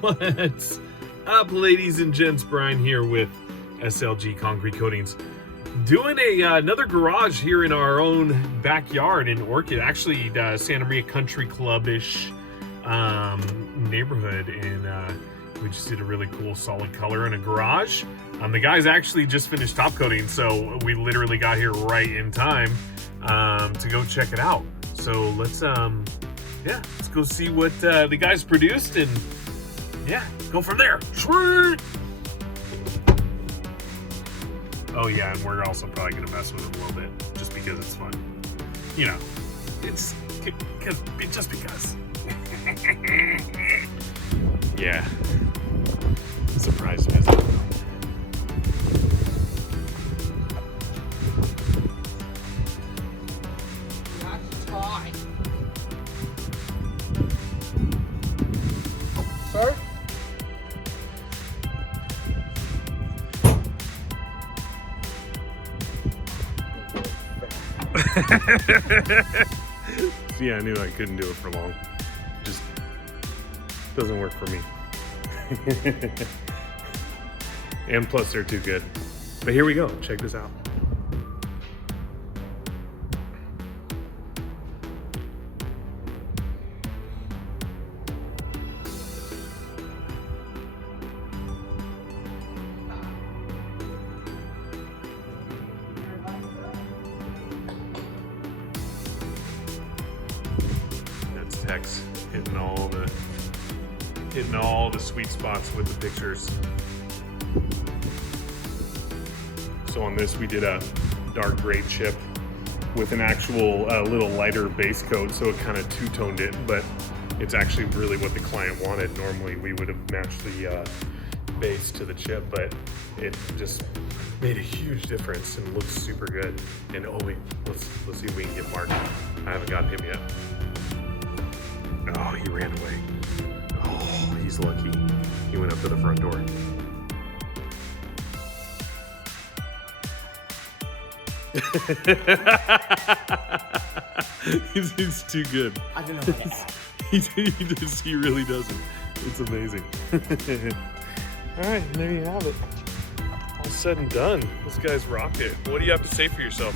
What's up, ladies and gents? Bryan here with SLG Concrete Coatings. Doing another garage here in our own backyard in Orchid, actually Santa Maria Country Club-ish neighborhood, and we just did a really cool solid color in a garage. The guys actually just finished top coating, so we literally got here right in time to go check it out. So let's let's go see what the guys produced, and yeah, go from there. Sweet. Oh yeah, and we're also probably gonna mess with it a little bit, just because it's fun. You know, it's just because. Yeah. Surprise visit. Sir? See, I knew I couldn't do it for long. Just doesn't work for me. And plus they're too good. But here we go, check this out. That's Tex hitting all the sweet spots with the pictures. So on this we did a dark gray chip with an actual little lighter base coat, so it kind of two-toned it, but it's actually really what the client wanted. Normally we would have matched the base to the chip, but it just made a huge difference and looks super good. And oh wait, let's see if we can get Mark. I haven't gotten him yet. Oh, he ran away. Oh, he's lucky. He went up to the front door. He's too good. I don't know what He really doesn't. It's amazing. All right, and there you have it. All said and done. This guy's rocked it. What do you have to say for yourself?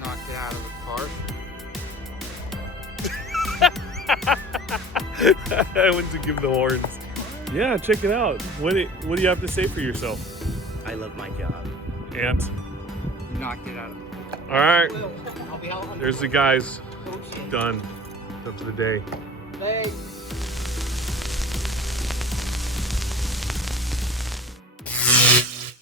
knocked it out of the park. I went to give the horns. Yeah, check it out. What do you have to say for yourself? I love my job. And You knocked it out of the park. all right, I'll be out on there's the guys. Done. Up to the day.